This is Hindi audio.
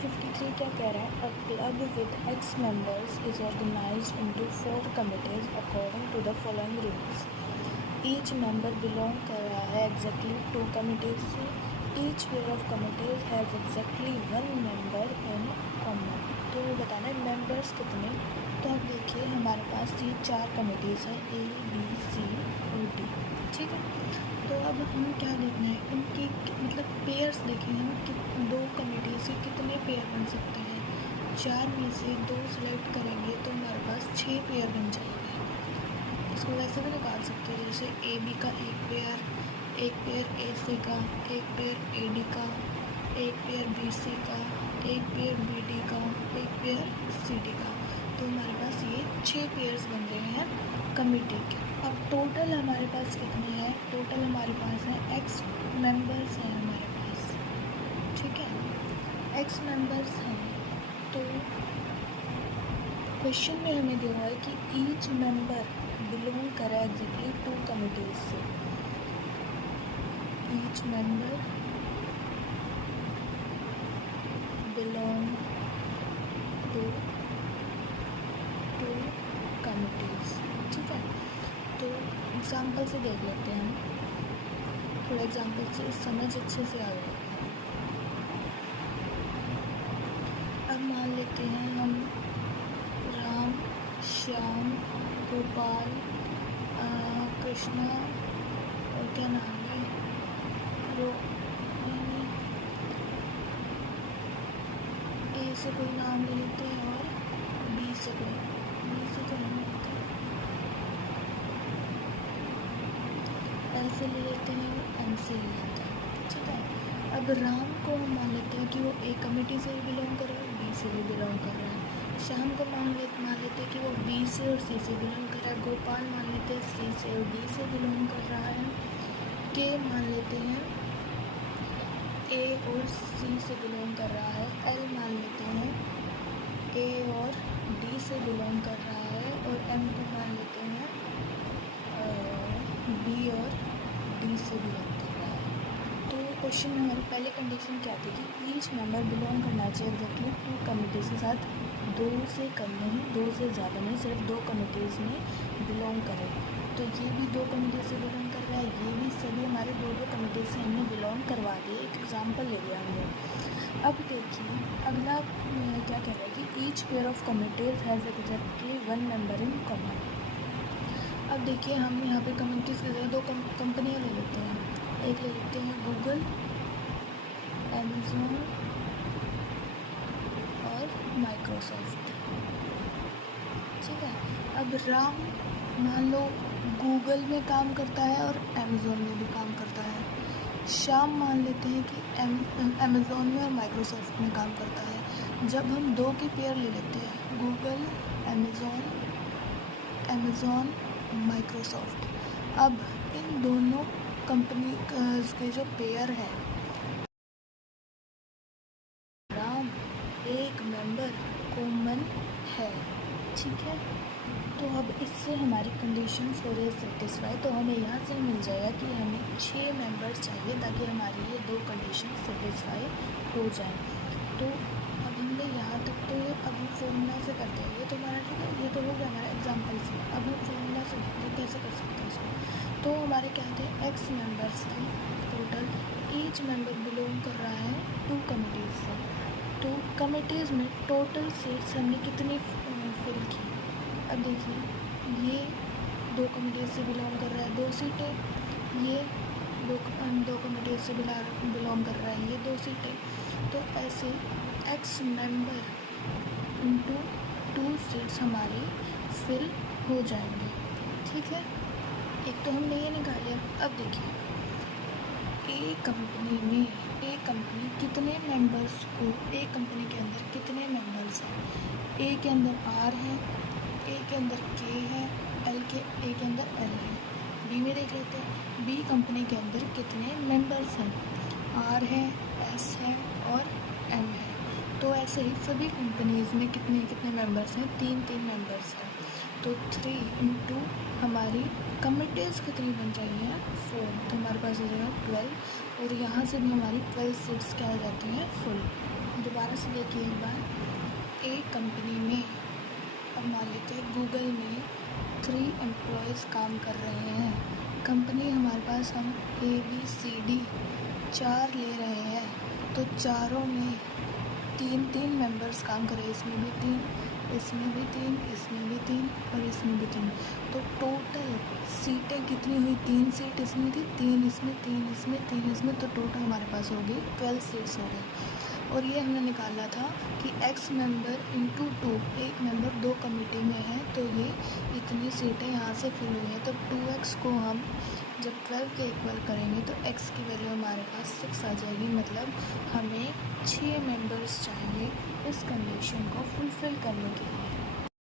53 क्या कह रहा है? A club with X members is organized into 4 committees according to the following rules. Each member belong कर रहा है exactly 2 committees से. Each pair of committees has exactly 1 member in common. तो बताना है members कितने. तो अब देखिए हमारे पास ये 4 कमिटीज़ हैं A, B, C और D. ठीक है. तो अब हम क्या देखना है, इनकी मतलब पेयर्स देखें हम कि 2 कमिटी से कितने पेयर बन सकते हैं. 4 में से 2 सेलेक्ट करेंगे तो हमारे पास 6 पेयर बन जाएंगे. इसको वैसे भी निकाल सकते हैं जैसे ए बी का एक पेयर ए सी का, एक पेयर ए डी का, एक पेयर बी सी का, एक पेयर बी डी का, एक पेयर सी डी का. तो हमारे पास ये 6 पेयर्स बन रहे हैं कमिटी के. अब टोटल हमारे पास कितने हैं? टोटल हमारे पास है एक्स मेंबर्स हैं हमारे पास. ठीक है, एक्स मेंबर्स हैं. तो क्वेश्चन में हमें दिया है कि ईच मेंबर बिलोंग करे एग्जैक्टली 2 कमिटीज से. Each member belong to 2 committees. ठीक है, तो एग्ज़ाम्पल से देख लेते हैं. थोड़ा एग्ज़ाम्पल से समझ अच्छे से आ जाएगा. अब मान लेते हैं हम राम, श्याम, गोपाल, कृष्णा और क्या नाम है ए से कोई नाम ले लेते हैं और बी से तो नहीं लेते, एल से ले लेते हैं, एम से ले लेते हैं. ठीक है, अब राम को हम मान लेते हैं कि वो ए कमेटी से बिलोंग कर रहा है, बी से भी बिलोंग कर रहा है. श्याम को मान लेते हैं कि वो बी से और सी से बिलोंग कर रहा है. गोपाल मान लेते हैं सी से और डी से बिलोंग कर रहा है. के मान लेते हैं ए और सी से बिलोंग कर रहा है. एल मान लेते हैं ए और डी से बिलोंग कर रहा है. और एम को मान लेते हैं बी और डी से बिलोंग कर रहा है. तो क्वेश्चन में हमारी पहले कंडीशन क्या थी कि ईच मेंबर बिलोंग करना चाहिए एग्जैक्टली 2 कमिटीज़ के साथ. 2 से कम नहीं, 2 से ज़्यादा नहीं, सिर्फ 2 कमिटीज़ में बिलोंग करें. तो ये भी 2 कमिटी से बिलोंग कर रहा है, ये भी सभी हमारे 2 कमिटी से हमने बिलोंग करवा दिए. एक एग्जांपल ले लिया हमने. अब देखिए अगला क्या कह रहा है कि each pair of committees has exactly 1 member in common. अब देखिए हम यहाँ पे कम्युनिटीज़ के जगह 2 कंपनियाँ ले लेते हैं. एक ले लेते हैं गूगल, अमेज़ॉन और माइक्रोसॉफ्ट. ठीक है, अब राम मान लो गूगल में काम करता है और अमेज़ॉन में भी काम करता है. श्याम मान लेते हैं कि अमेज़ॉन में और माइक्रोसॉफ्ट में काम करता है. जब हम 2 के पेयर ले लेते हैं गूगल, अमेज़ॉन, माइक्रोसॉफ्ट. अब इन दोनों कंपनी के जो पेयर है राम एक मेंबर कॉमन है. ठीक है, तो अब इससे हमारी कंडीशंस हो रही है सेटिस्फाई. तो हमें यहाँ से मिल जाएगा कि हमें 6 मेंबर्स चाहिए ताकि हमारी ये 2 कंडीशन सेटिस्फाई हो जाए. तो अब हमने यहाँ तक तो अब हम फॉर्मूला से करते हैं. ये तो हमारा ठीक है, ये तो हो गया हमारा एग्जाम्पल से. अब हम फॉर्मूला से देखते हैं कैसे कर सकते हैं इसको. तो हमारे क्या थे, एक्स मेंबर्स थे टोटल. ईच मेंबर बिलोंग कर रहा है 2 कमिटीज़ से. तो कमिटीज़ में टोटल सीट्स हमने कितनी फिल की. अब देखिए ये 2 कमिटीज़ से बिलोंग कर रहा है, 2 सीटें. ये 2 कमिटीज़ से बिलोंग कर रहा है, ये 2 सीटें. तो ऐसे एक्स मेंबर इंटू 2 सीट्स हमारी फिल हो जाएंगे. ठीक है, एक तो हमने ये निकाल लिया. अब देखिए एक कंपनी कितने मेंबर्स को, एक कंपनी के अंदर कितने मेंबर्स हैं. ए के अंदर आर है, ए के अंदर के है, ए के अंदर एल है. बी में देख लेते हैं बी कंपनी के अंदर कितने मेंबर्स हैं. आर है, एस है और एम है. तो ऐसे ही सभी कंपनीज़ में कितने मेंबर्स हैं, 3 मेंबर्स हैं. तो 3 इंटू हमारी कमिटीज़ कितनी बन रही हैं, 4. तो हमारे पास हो जाएगा 12. और यहाँ से भी हमारी 12 सीट्स क्या हो जाती हैं, फुल. दोबारा से देखिए एक बार। एक कंपनी में, अब मान लेते हैं गूगल में 3 एम्प्लॉयज़ काम कर रहे हैं। कंपनी हमारे पास हम ABCD 4 ले रहे हैं, तो चारों में 3 मेंबर्स काम कर रहे हैं। इसमें भी 3, इसमें भी 3, इसमें भी 3 और इसमें भी 3। तो टोटल सीटें कितनी हुई? 3 सीट इसमें थी, 3 इसमें, 3 इसमें, 3 इसमें, तो टोटल हमारे पास हो गई 12 सीट्स हो गई। और ये हमने निकाला था कि X मेंबर इंटू 2, एक मेंबर 2 कमेटी में है, तो ये इतनी सीटें यहाँ से फिल हुई हैं। तो 2x को हम जब 12 के इक्वल करेंगे तो x की वैल्यू हमारे पास 6 आ जाएगी। मतलब हमें 6 मेंबर्स चाहिए इस कंडीशन को फुलफ़िल करने के लिए।